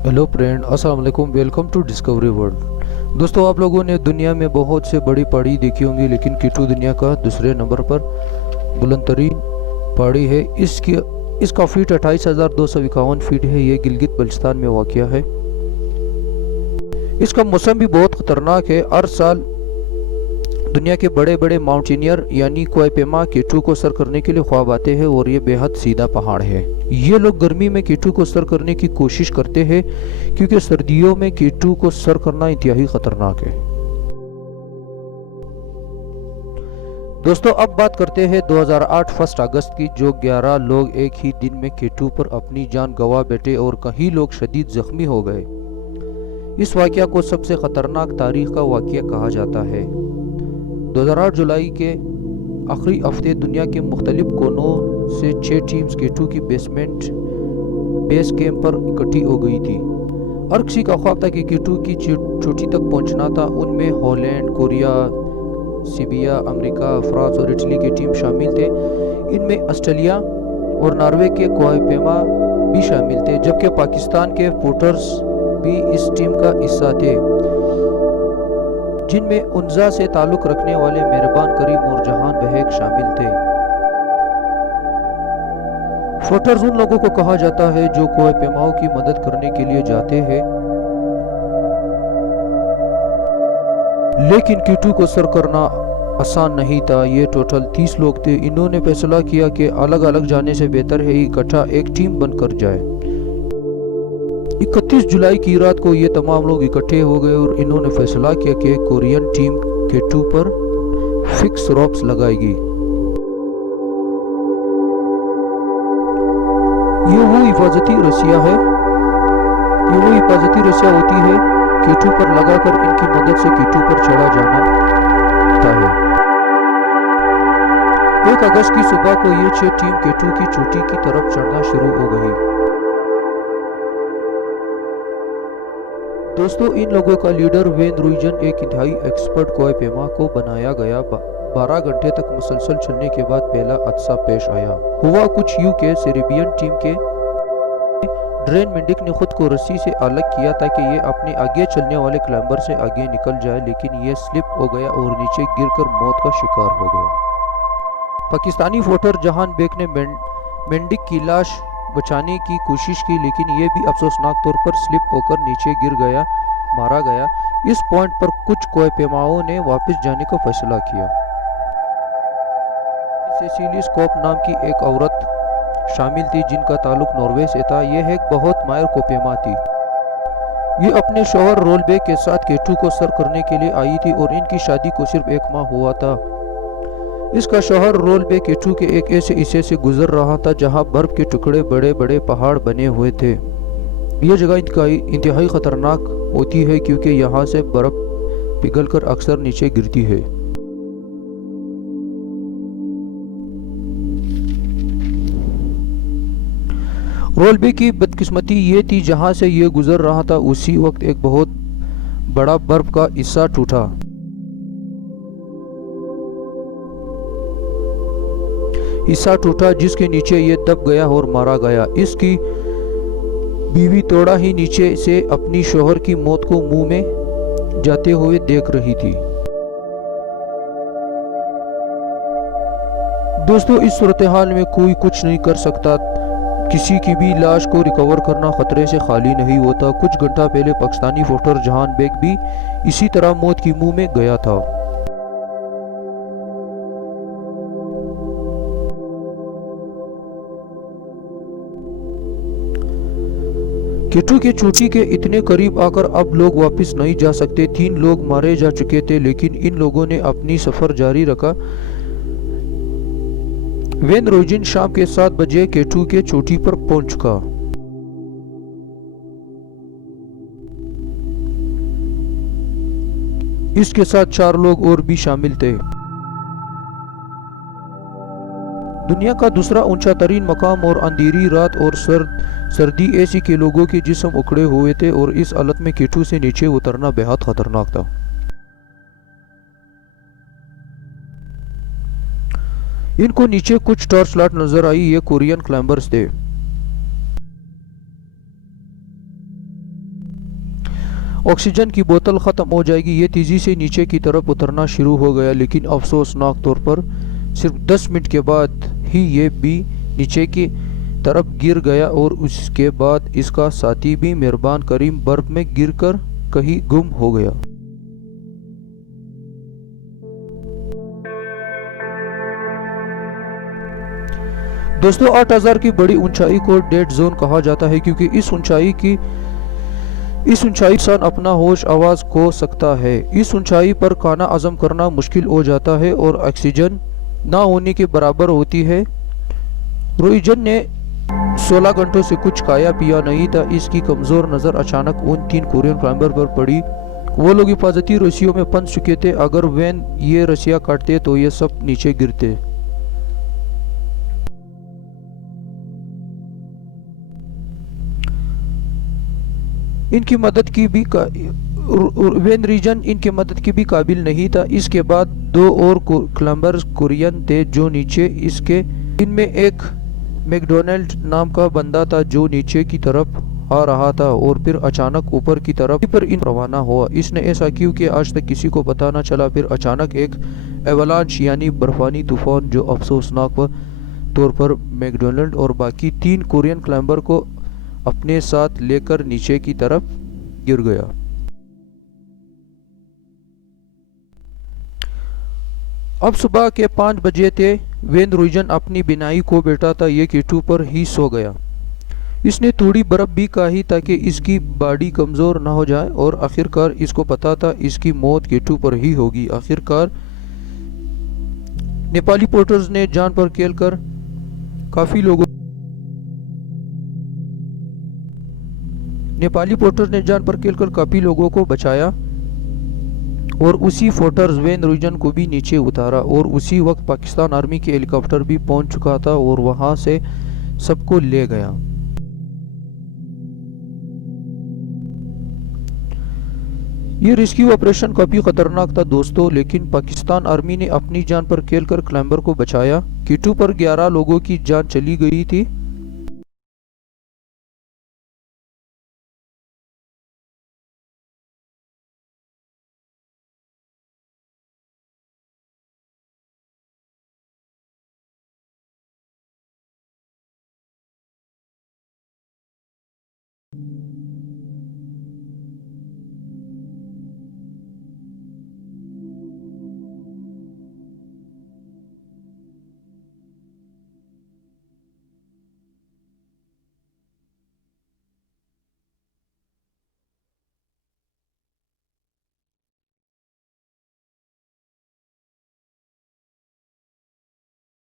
Hello friend, अस्सलाम वालेकुम। Welcome to Discovery World. दोस्तों, आप लोगों ने दुनिया में बहुत से बड़ी पहाड़ी देखी होंगी, लेकिन केटू दुनिया का दूसरे नंबर पर बुलंद तरीन पहाड़ी है। इसका फीट 28,251 फीट है। ये गिलगित बल्चिस्तान में वाक़या है। इसका मौसम भी बहुत ख़तरनाक है। हर साल दुनिया के बड़े बड़े माउंटेनियर यानी कोयपेमा केटू को सर करने के लिए ख्वाब आते हैं, और ये बेहद सीधा पहाड़ है। ये लोग गर्मी में केटू को सर करने की कोशिश करते हैं, क्योंकि सर्दियों में केटू को सर करना इंतहाई खतरनाक है। दोस्तों, अब बात करते हैं 2008 फर्स्ट अगस्त की, जो 11 लोग एक ही दिन में केटू पर अपनी जान गंवा बैठे और कई लोग शदीद जख्मी हो गए। इस वाक़या को सबसे खतरनाक तारीख का वाक़या कहा जाता है। 2008 जुलाई के आखिरी हफ्ते दुनिया के मुख्तलिफ कोनों से 6 टीम्स केटू की बेस कैंप पर इकट्ठी हो गई थी। हर किसी का ख्वाब था कि केटू की चोटी तक पहुंचना था। उनमें Holland, Korea, Syria, America, France और इटली के टीम शामिल थे। इनमें ऑस्ट्रेलिया और नॉर्वे के कोयपेमा भी शामिल थे, जबकि पाकिस्तान के फोटर्स भी इस टीम का हिस्सा थे, जिनमें उन्जा से ताल्लुक़ रखने वाले मेहरबान करीम और जहान बहेक शामिल थे। फ्लोटर्स उन लोगों को कहा जाता है जो कोयपेमाओं की मदद करने के लिए जाते हैं, लेकिन केटू को सर करना आसान नहीं था। ये टोटल 30 लोग थे। इन्होंने फैसला किया कि अलग अलग जाने से बेहतर है इकट्ठा एक टीम बनकर जाए। 31 जुलाई की रात को ये तमाम लोग इकट्ठे हो गए और इन्होंने फैसला किया कि कोरियन टीम केटू पर फिक्स रोप्स लगाएगी। ये वो हिफाजती रस्सियाँ होती है केटू पर लगाकर इनकी मदद से केटू पर चढ़ा जाना होता है। 1 अगस्त की सुबह को ये 6 टीम केटू की चोटी की तरफ चढ़ना शुरू हो गई। दोस्तों, इन लोगों का लीडर वेन रूइजन एक इंतहाई एक्सपर्ट कोयपेमा को बनाया गया। 12 घंटे तक मुसलसल चलने के बाद पहला हादसा पेश आया। हुआ कुछ यूं के सेरेबियन टीम के ड्रेन मेंडिक ने खुद को रस्सी से अलग किया ताकि ये अपने आगे चलने वाले क्लाइंबर से आगे निकल जाए, लेकिन ये स्लिप हो गया और नीचे गिरकर मौत का शिकार हो गया। पाकिस्तानी फोटर जहान बेग ने मेंडिक की लाश बचाने की कोशिश की, लेकिन यह भी अफसोसनाक तौर पर स्लिप होकर नीचे गिर गया, मारा गया। इस पॉइंट पर कुछ कोयपेमाओं ने वापस जाने का फैसला किया। सेसिली स्कोप नाम की एक औरत शामिल थी, जिनका ताल्लुक नॉर्वे से था। यह एक बहुत माहिर कोयपेमा थी। ये अपने शौहर रोलबेक के साथ केटू को सर करने के लिए आई थी और इनकी शादी को सिर्फ 1 माह हुआ था। इसका शौहर रोलबेक केटू के एक ऐसे हिस्से से गुजर रहा था जहां बर्फ के टुकड़े बड़े बड़े पहाड़ बने हुए थे। यह जगह इंतहाई खतरनाक होती है, क्योंकि यहाँ से बर्फ पिघलकर अक्सर नीचे गिरती है। रोलबेक की बदकिस्मती ये थी, जहां से ये गुजर रहा था उसी वक्त एक बहुत बड़ा बर्फ का हिस्सा टूटा, जिसके नीचे ये दब गया और मारा गया। इसकी बीवी थोड़ा ही नीचे से अपनी शौहर की मौत को मुंह में जाते हुए देख रही थी। दोस्तों, इस सूरत हाल में कोई कुछ नहीं कर सकता। किसी की भी लाश को रिकवर करना खतरे से खाली नहीं होता। कुछ घंटा पहले पाकिस्तानी फोटर जहान बेग भी इसी तरह मौत की मुंह में गया था। केटू के चोटी के इतने करीब आकर अब लोग वापस नहीं जा सकते। 3 लोग मारे जा चुके थे, लेकिन इन लोगों ने अपनी सफर जारी रखा। वेन रूइजन शाम के 7 बजे केटू के चोटी पर पहुंच चुका। इसके साथ 4 लोग और भी शामिल थे। दुनिया का दूसरा ऊंचा तरीन मकाम और अंधेरी रात और सर्दी ऐसी के लोगों के जिस्म उखड़े हुए थे, और इस हालत में केटू से नीचे उतरना बेहद खतरनाक था। इनको नीचे कुछ टॉर्च लाइट नजर आई। ये कोरियन क्लाइंबर्स थे। ऑक्सीजन की बोतल ख़त्म हो जाएगी। ये तेज़ी से नीचे की तरफ उतरना शुरू हो गया, लेकिन अफसोसनाक तौर पर सिर्फ 10 मिनट के बाद ही ये भी नीचे की तरफ गिर गया और उसके बाद इसका साथी भी मेहरबान करीम बर्फ में गिरकर कहीं गुम हो गया। दोस्तों 8000 की बड़ी ऊंचाई को डेड जोन कहा जाता है, क्योंकि इस ऊंचाई इंसान अपना होश आवाज खो सकता है। इस ऊंचाई पर खाना हजम करना मुश्किल हो जाता है और ऑक्सीजन ना होने के बराबर होती है। रोहिजन ने 16 घंटों से कुछ खाया पिया नहीं था। इसकी कमजोर नजर अचानक उन 3 कोरियन क्लाइंबर पर पड़ी। वो लोग हिफाजती रस्सियों में फंस चुके थे। अगर वैन ये रस्सियां काटते तो ये सब नीचे गिरते। इनकी मदद की भी वेन रीजन इनके मदद की भी काबिल नहीं था। इसके बाद 2 और क्लम्बर्स कुरियन थे जो नीचे इसके, इनमें एक मैकडोनाल्ड नाम का बंदा था जो नीचे की तरफ आ रहा था और फिर अचानक ऊपर की तरफ पर इन रवाना हुआ। इसने ऐसा क्यों कि आज तक किसी को पता न चला। फिर अचानक एक एवलांच यानी बर्फानी तूफान जो अफसोसनाक तौर पर मैकडोनाल्ड और बाकी 3 कोरियन क्लाइंबर को अपने साथ लेकर नीचे की तरफ गिर गया। अब सुबह के 5 बजे थे। वेन रुइजन अपनी बिनाई को बैठा था। ये केटू पर ही सो गया। इसने थोड़ी बर्फ भी खाई ताकि इसकी बॉडी कमज़ोर ना हो जाए और आखिरकार इसको पता था इसकी मौत केटू पर ही होगी। आखिरकार नेपाली पोर्टर्स ने जान पर खेल कर काफ़ी लोगों नेपाली पोर्टर्स ने जान पर खेल कर काफ़ी लोगों को बचाया और उसी फोर्टर्स वेन रुइजन को भी नीचे उतारा। और उसी वक्त पाकिस्तान आर्मी के हेलीकॉप्टर भी पहुंच चुका था और वहां से सबको ले गया। ये रेस्क्यू ऑपरेशन काफ़ी ख़तरनाक था दोस्तों, लेकिन पाकिस्तान आर्मी ने अपनी जान पर खेल कर क्लाइंबर को बचाया। कीटू पर 11 लोगों की जान चली गई थी।